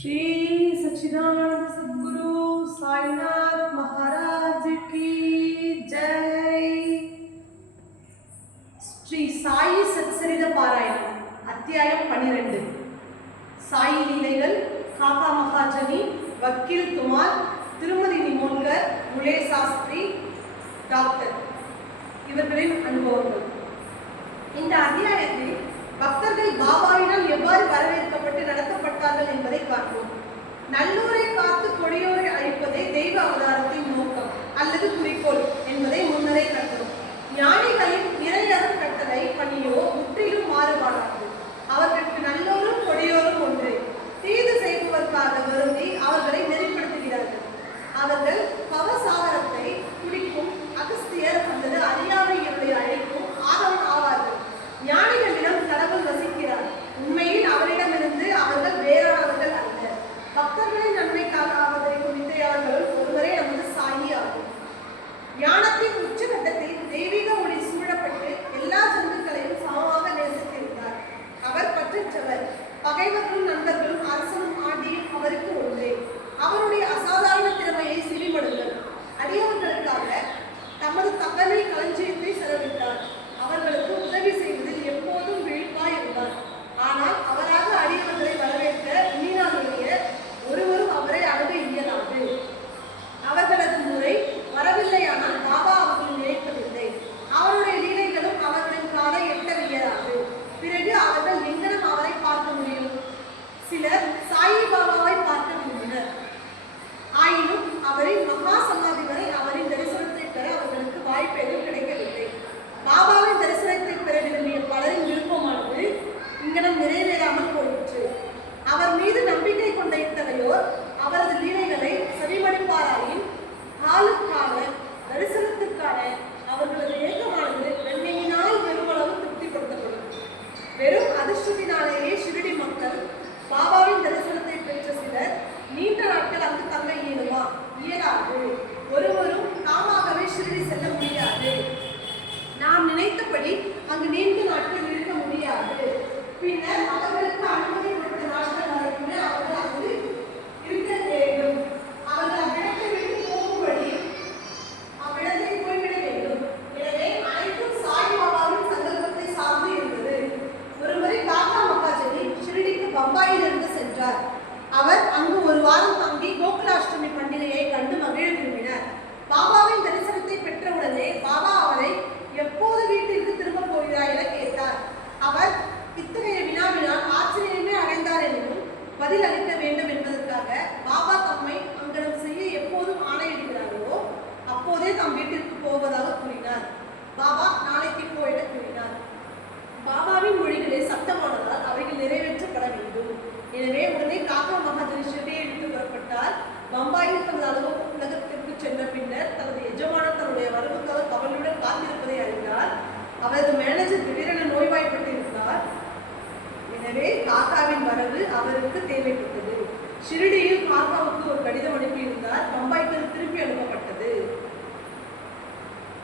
श्री सच्चिदानंद सदगुरु साईनाथ महाराज की जय ஸ்ரீ சாயி சத்சரித பாராயணம் அத்தியாயம் பன்னிரெண்டு. சாயி லீலைகள் காக்கா மகாஜனி வக்கீல் குமார் திருமதி நிமோன்கர் முலே சாஸ்திரி டாக்டர். இவர்களின் அனுபவங்கள். இந்த அத்தியாயத்தில் பக்தர்கள் பாபாவினால் எவ்வாறு வரவேற்கப்பட்டு நடத்த வந்தார்கள் என்பதை பார்ப்போம். நல்லூரை பார்த்து கொடியோரை அழைப்பதே தெய்வ அவதாரத்தின் நோக்கம் அல்லது குறிக்கோள் என்பதை முன்னரே கற்றோம் ஞானிகளின் இறையரும் கட்டளை பணியோ முற்றிலும் மாறுபாடு சாக மகாஜனிஷத்தை எடுத்து வரப்பட்டால் பம்பாயில் தனது அலுவலக உலகத்திற்கு சென்ற பின்னர் தனது எஜமான தன்னுடைய வரவுக்காக கவலையுடன் காத்திருப்பதை அறிந்தார். அவரது மேனேஜர் திடீரென நோய்வாய்ப்பட்டிருந்தார். எனவே காக்காவின் வரவு அவருக்கு தேவைப்பட்டது. ஷிரடியில் காக்காவுக்கு ஒரு கடிதம் அனுப்பியிருந்தார். பம்பாய்க்கு திருப்பி அனுப்பப்பட்டது.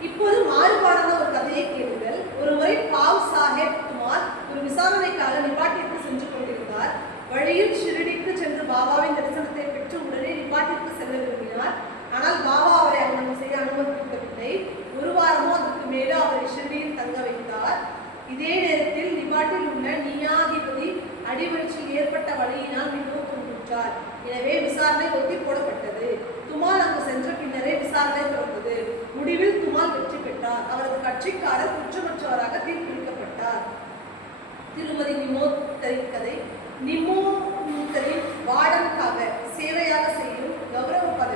இப்போது மாறுபாடு அடிவயிற்றில் ஏற்பட்ட வழியினால் மிகவும் துன்புற்றார். எனவே விசாரணை ஒத்தி போடப்பட்டது. துமால் அங்கு சென்ற பின்னரே விசாரணை தொடர்ந்தது. முடிவில் துமால் வெற்றி பெற்றார். அவரது கட்சிக்காரர் குற்றமற்றவராக தீர்ப்பளிக்கப்பட்டார் திருமதி நிமோ தெரிவிக்கதை நிமோ வாடனுக்காக சேவையாக செய்யும் கௌரவ பதவி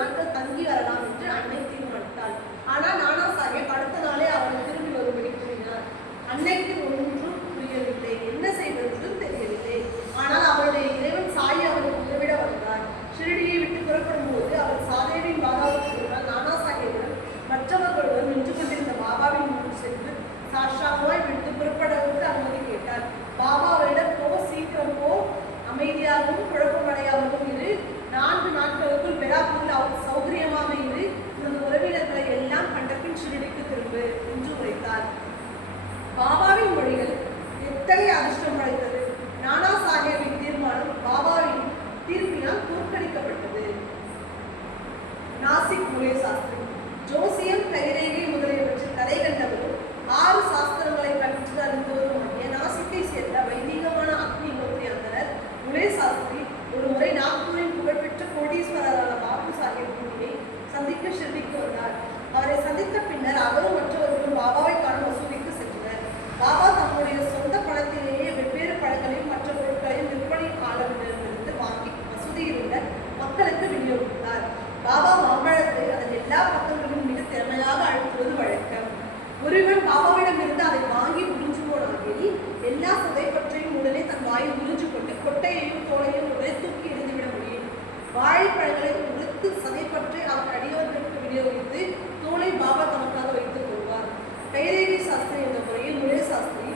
那个登记啊。அறிவிக்கப்பட்டது நாசிக் முறை சாஸ்திரம். ஜோசியம் கைரேகை முதலியவற்றில் கதை கண்டவரும் ஆறு சாஸ்திரங்களை கற்று அறிந்தவருமாகிய நாசிக்கை சேர்ந்த வைதிகமான அக்னி மூர்த்தி அந்தனர் முறை சாஸ்திரி. ஒரு முறை நாக்பூரின் புகழ்பெற்ற கோடீஸ்வரரான பாபு சாஹிப் பூமியை சந்திக்க ஷெல்விக்கு வந்தார். அவரை சந்தித்த பின்னர் அவரும் வாழைப்பழங்களை உடுத்து சதைப்பற்றி அவர் அடியவர்களுக்கு விநியோகித்து தூளை பாபா தமக்காக வைத்துக் கொள்வார். கைதேவி சாஸ்திரி என்ற முறையில் முரே சாஸ்திரி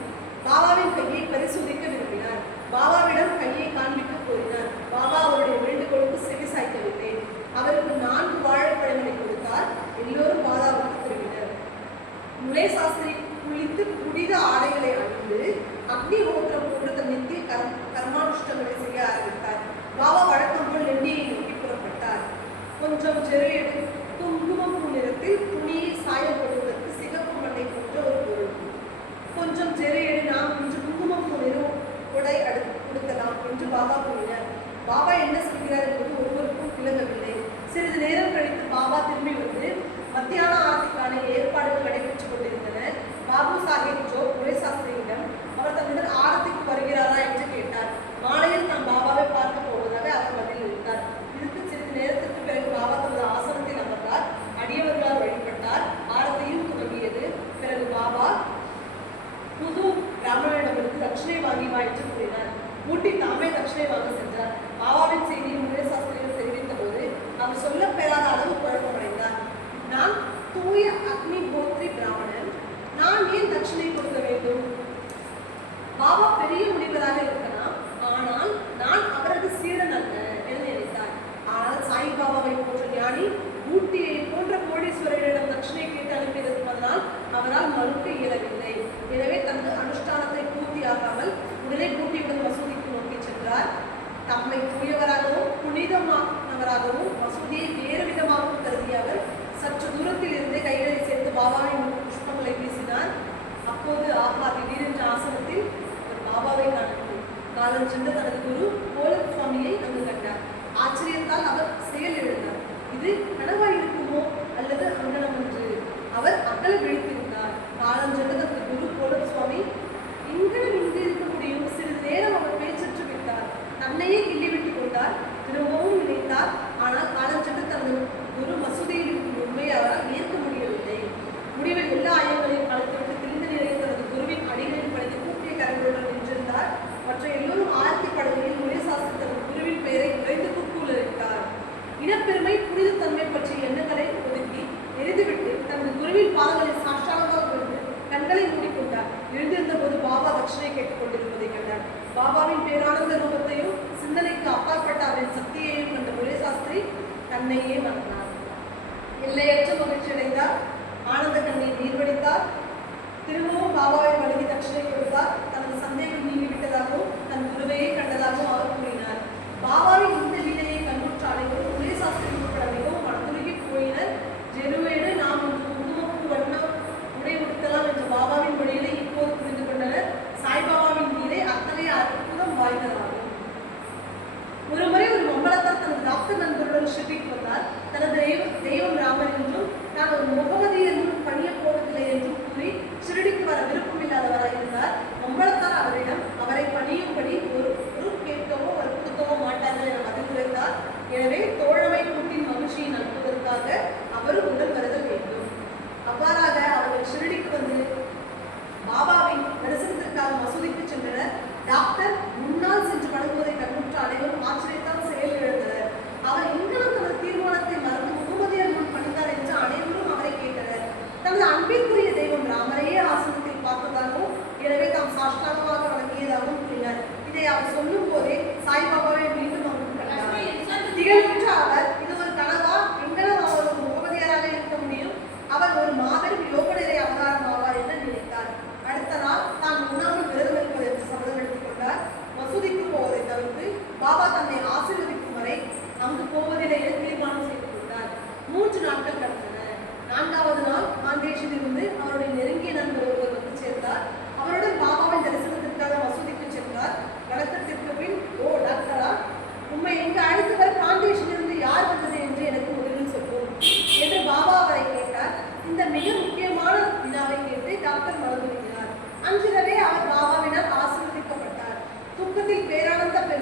பாபாவின் கையை பரிசோதிக்க விரும்பினார். பாபாவிடம் கையை காண்பிக்க கோரினார். பாபா அவருடைய வேண்டுகோளுக்கு செவி சாய்க்கவில்லை அவருக்கு நான்கு வாழைப்பழங்களை கொடுத்தார். எல்லோரும் பாதாவுக்கு திரும்பினர் முரே சாஸ்திரி குளித்து புனித ஆடைகளை அணிந்து அக்னி ஹோத்திரம் போன்று தன் நித்திய கர்மானுஷ்டங்களை செய்ய ஆரம்பித்தார். பாபா வழக்கம் போல் நெண்டியை நோக்கி புறப்பட்டார். கொஞ்சம் செருளியடு குங்குமப்பூ நிறத்தில் துணியை சாயப்படுவதற்கு சிகப்பு மண்ணை போன்ற ஒரு பொருள். கொஞ்சம் செருளியடு நாம் இன்று குங்குமப்பூ நிறம் உடை அடு கொடுக்கலாம் என்று பாபா கூறினார். பாபா என்ன சொல்கிறார் என்பது ஒருவருக்கும் விளங்கவில்லை. சிறிது நேரம் கழித்து பாபா திரும்பி வந்து மத்தியான ஆர்த்திக்கான ஏற்பாடுகள் நடைபெற்றுக் கொண்டிருந்தன. பாபு சாஹிப் ஜோக் Mau.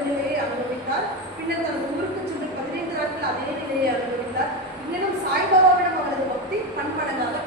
நிலையை அனுபவித்தார். பின்னர் தனது ஊருக்கு சென்று பதினைந்து நாட்கள் அதே நிலையை அனுபவித்தார். இன்னும் சாய்பாபாவிடம் அவரது பக்தி பன்மடங்காக